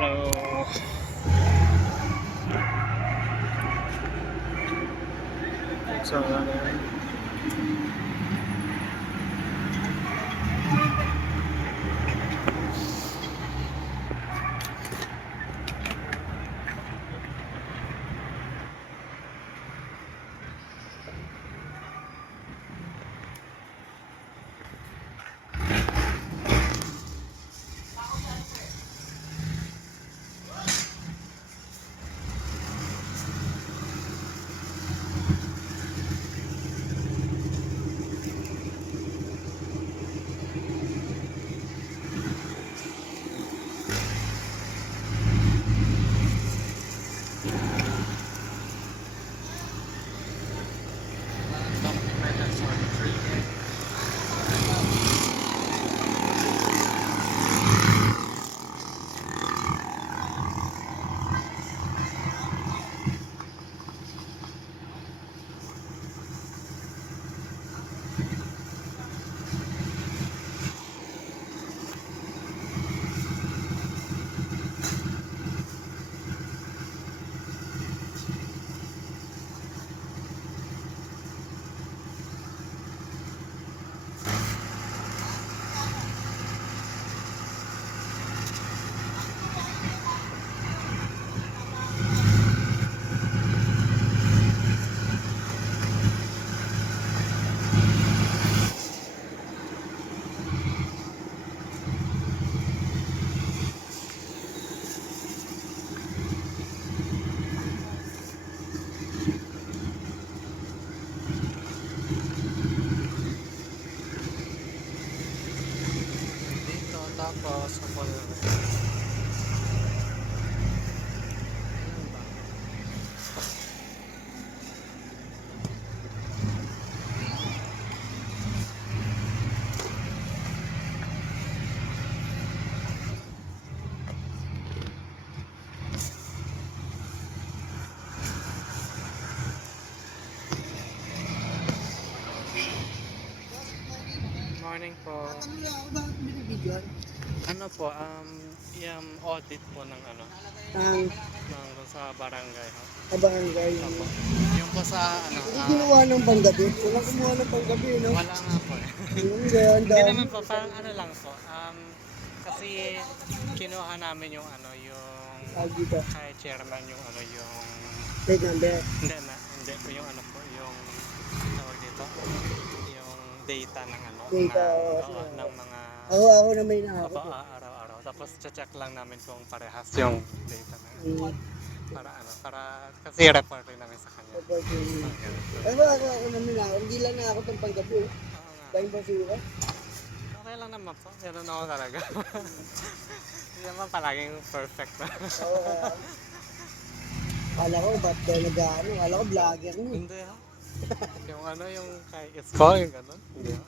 Hello. So, dito tapos ako morning po. Ano po, yung audit po ng ano, Ang ng sa barangay. barangay. Opo. Yung po sa ano, Hindi kinuha ng panggabi. Walang kumuha ng panggabi, no? wala nga po eh. Yung ganda. Hindi naman po, parang ano lang po. Kasi kinuha namin yung ano, yung Dito. kay chairman yung ano, yung Plate number. hindi po yung ano po, yung tawag dito, yung data ng ano, Data, oo, ng mga Ako na may nakakot. opo, araw-araw. Tapos check lang namin kung parehas yung data na ano. Para ano, para kasi report rin namin sa kanya. Pero ako namin ako. Hindi lang nakakot ng panggabi. Oo nga. Dahil basura. Okay lang naman po. Ganun ako talaga. Hindi naman palaging perfect na. Oo. Kala ko, ba't daw nag-ano? Kala ko vlogger mo. Hindi ha. Yung ano, yung kay Isko, yung gano'n. Hindi ha.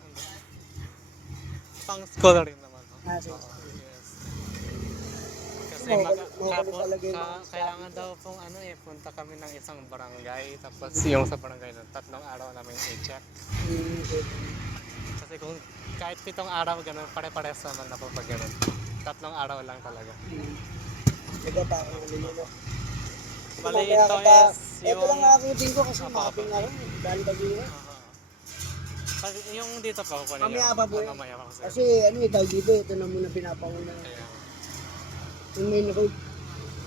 Pang school rin naman. Ah, sige. Yes. Kasi Makulit talaga yung mga kailangan daw pong ano eh, punta kami ng isang barangay. Tapos yung sa barangay nun, 3 araw namin i-check. Kasi kung kahit 7 araw gano'n, pare-pares naman na po pag gano'n. 3 araw lang talaga. Nagapa ako ng lilo. Bali ito is yung... Ito lang nakakutin ko kasi mapping ako. Dahil basura. Kasi yung dito pa ako Mamaya pa po yun. Mamaya pa kasi. Kasi ano eh, tawag dito, ito na muna pinapanguna. Kaya, Yung main road.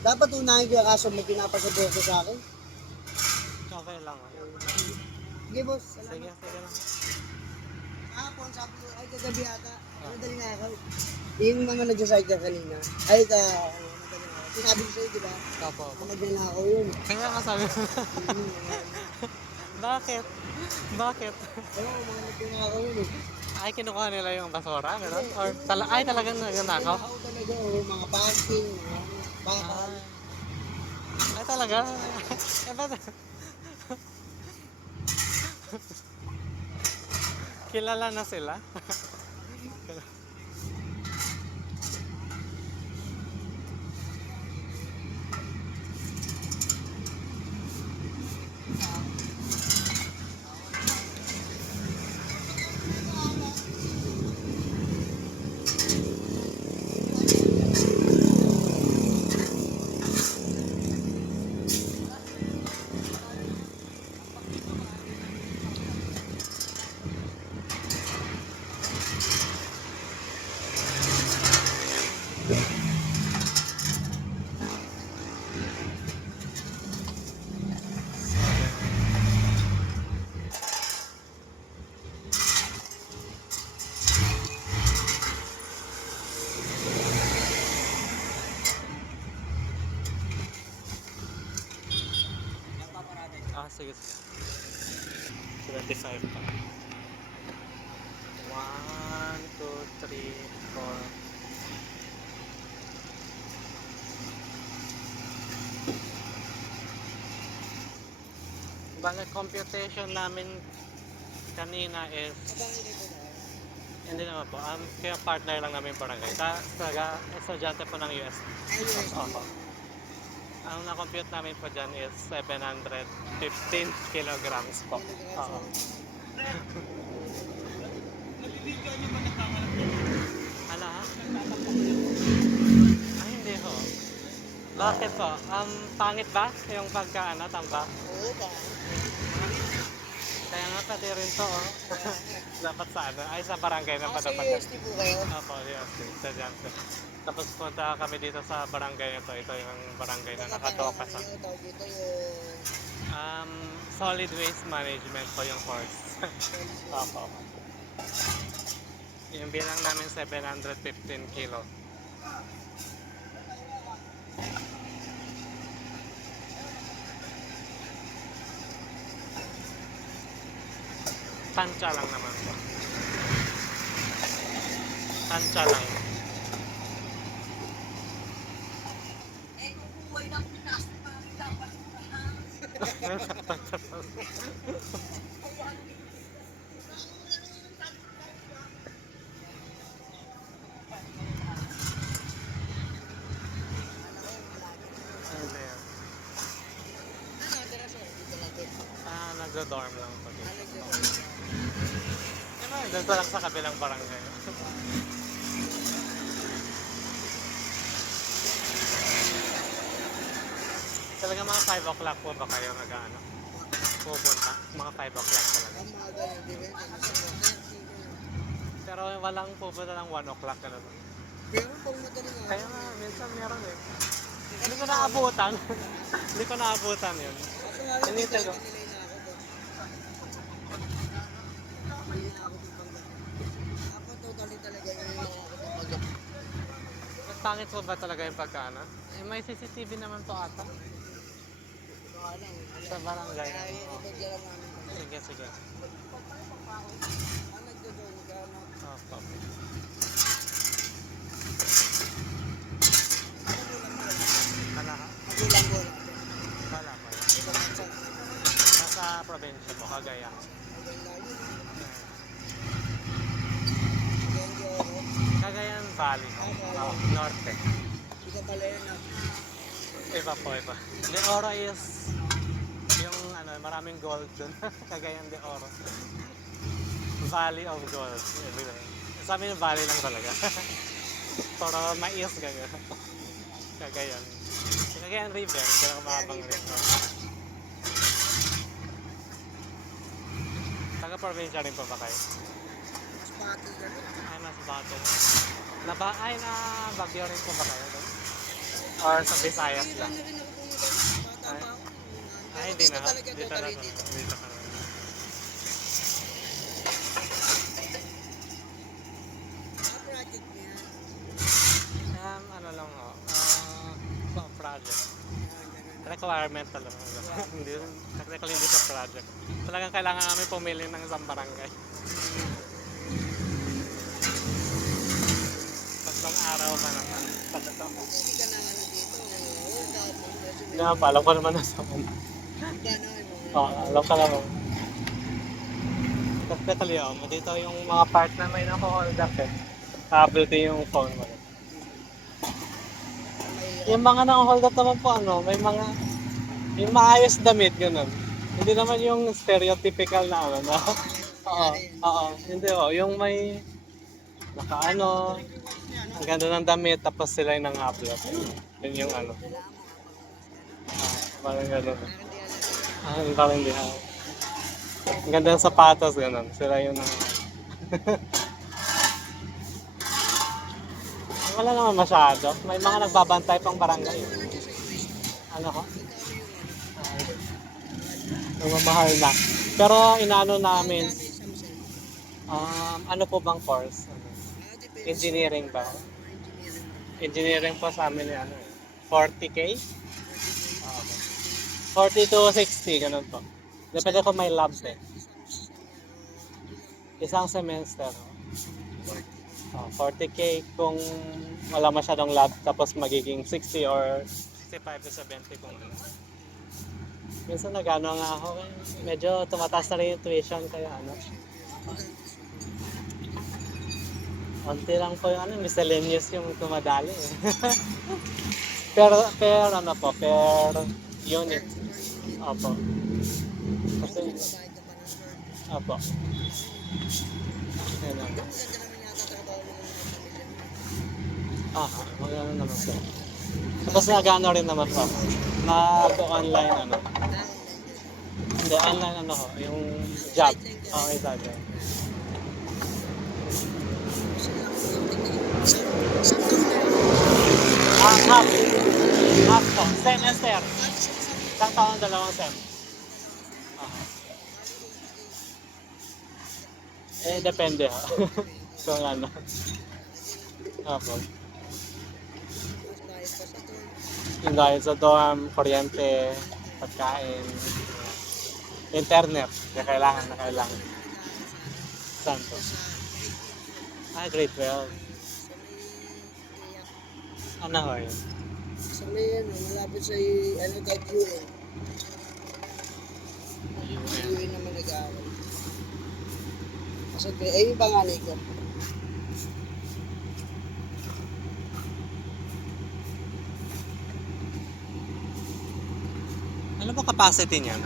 Dapat unahin ko yung kaso may pinapasabor ko sa akin. okay lang. Sige boss, Sige, salamat. sige lang. Hapon, sabi ko, ay kagabi ata. Madali na ako. Yung mga nag-side ka kanina. Ay ka, madali na ako. Sinabi ko sa'yo, di ba? Opo. Madali na ako yun. Kaya nga sabi ko. Bakit? Bakit? Oo, mga nagdala na ako yun eh. Ay, kinukuha nila yung basura, gano'n? Or ay, talagang nagnanakaw? Ako talaga, mga parking, mga bakal. Ay, talaga? Eh, ba't? Kilala na sila? sige, sige. 25 pa. 1, 2, 3, 4. Bale, computation namin kanina is Abang hindi po tayo. hindi naman po. Kaya partner lang namin yung barangay. Estudyante po ng US. Ay, yes. Opo. Ang na-compute namin po dyan is 715 kilograms po. Oo. Ala? Ay, hindi ho. Bakit po? Pangit ba yung pagkaano, tamba? Oo, ba? Kaya nga pati rin to, oh. Dapat sa ano? Ay, sa barangay na Sa padapat. UST po kayo. Opo, yes, estudyante. Tapos punta kami dito sa barangay ito. Ito yung barangay na nakatoka sa Yung tawag dito yung... solid waste management po yung course. Opo. Yung bilang namin 715 kilo. Tansya lang naman po. Tansya lang. Hindi. Ano, tira siya. Dito lang din. Nagdo-dorm lang po dito. Ano dito? Dito lang sa kabilang barangay. Talaga mga 5 o'clock po ba kayo nag-ano? Pupunta? Mga 5 o'clock talaga. Ang mga ganyan, di ba? Ano siya po? Pero walang pupunta ng 1 o'clock na naman. Pero pag madaling araw, Kaya nga, minsan meron eh. Hindi ko naabutan. Hindi ko naabutan yun. Ako nga rin, Hinintay ko. nilay na ako doon. Hindi na ako pipanggat. Ako totally talaga yung mga ako pipanggat. Mas pangit po ba talaga yung pagkaano? Eh, may CCTV naman po ata. Ito nga lang. Sa barangay. Kaya yun, ito dyan namin. Sige, sige. Ang nagdo-join ka, no? Opo. Wala ka? Magulang ko natin. Wala pa yun. Ito nga siya. Nasa probinsya po, Cagayan. Maganda yun. Medyo ako. Cagayan Valley. Oh, norte. Ito pala yun, no? Iba po, iba. De Oro is yung ano, maraming gold dun. Cagayan de Oro. Valley of Gold. Sa amin yung valley lang talaga. Pero mais gano'n. Cagayan. Cagayan River, pero mahabang river. Taga-provincia rin po ba kayo? Mas pati ka rin. Ay, mas bato. Na Baguio rin po ba kayo doon? Or sa Visayas Hindi lang? na rin ako pumunta. Bata pa ako. Ay, Pero hindi na. dito talaga Dito na. totally dito. Dito ka na. Project niya. Ano lang ho. Project. Requirement talaga. Hindi, technically hindi sa project. Talagang kailangan namin pumili ng isang barangay. Tatlong araw ka naman. Hindi ka na ano dito. Oo, tapos. Hindi nga pa, alam ko naman nasa man. Gano'n. Oo, alam ka naman. Technically, dito yung mga part na may nako-hold up eh. Tablet yung phone mo. Yung mga naka-hold up naman po, may mga, yung maayos damit, gano'n. Hindi naman yung stereotypical na Oo, oo. Hindi yung may, naka-ano, ang ganda ng damit, tapos sila yung nang-upload. Yun yung parang gano'n. Parang hindi ang ganda ng sapatos, gano'n. Sila yung wala naman masyado. May mga nagbabantay pang barangay. Ano ko? Namamahal na. Pero inaano namin, ano po bang course? Engineering ba? Engineering po sa amin 40K? Okay. 40 to 60, ganun po. Depende kung may lab eh. Isang semester. 40K kung wala masyadong lab, tapos magiging 60 or 65 to 70 kung ano. Minsan nag-ano nga ako, medyo tumataas na rin yung tuition kaya ano. Konti lang po yung ano, miscellaneous yung tumadali eh. per ano po, per unit. Opo. Kasi, Babayad ka pa ng short. opo. Yan lang. Maganda naman yata trabaho ng mga pamilya mo. Aha, magano naman po. Tapos nag-ano rin naman po. Nag-online ano. Hindi, online ano ko, yung job. Okay, sabi. Half. Half po. Semester. Isang taon, dalawang sem. Aha. Depende ha. Kung ano. Opo. Yung dahil sa dorm, kuryente, pagkain, internet, kailangan na kailangan. Saan po? Grade 12. Ano ho yun? Sa may ano, malapit sa ano kahit UN. UN naman nag-aaral. Kasi yung panganay ko. Ano ba capacity niya?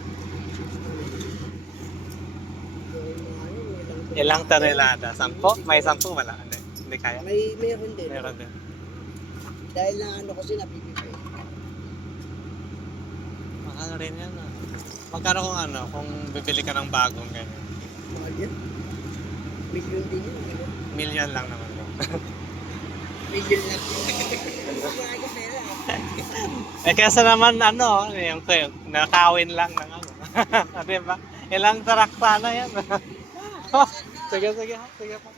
Ilang tonelada? 10? May 10 wala? Hindi kaya. Meron din. Meron din. Dahil na ano kasi napipipay. Mahal rin yan. Magkano kung ano, kung bibili ka ng bagong ganyan? Mahal yan. Million din yun. Million lang naman. Million lang yun. Marami ka pera. Kesa naman ano, yung nakawin lang ng ano. Diba? Ilang tarak sana yan. Sige pa.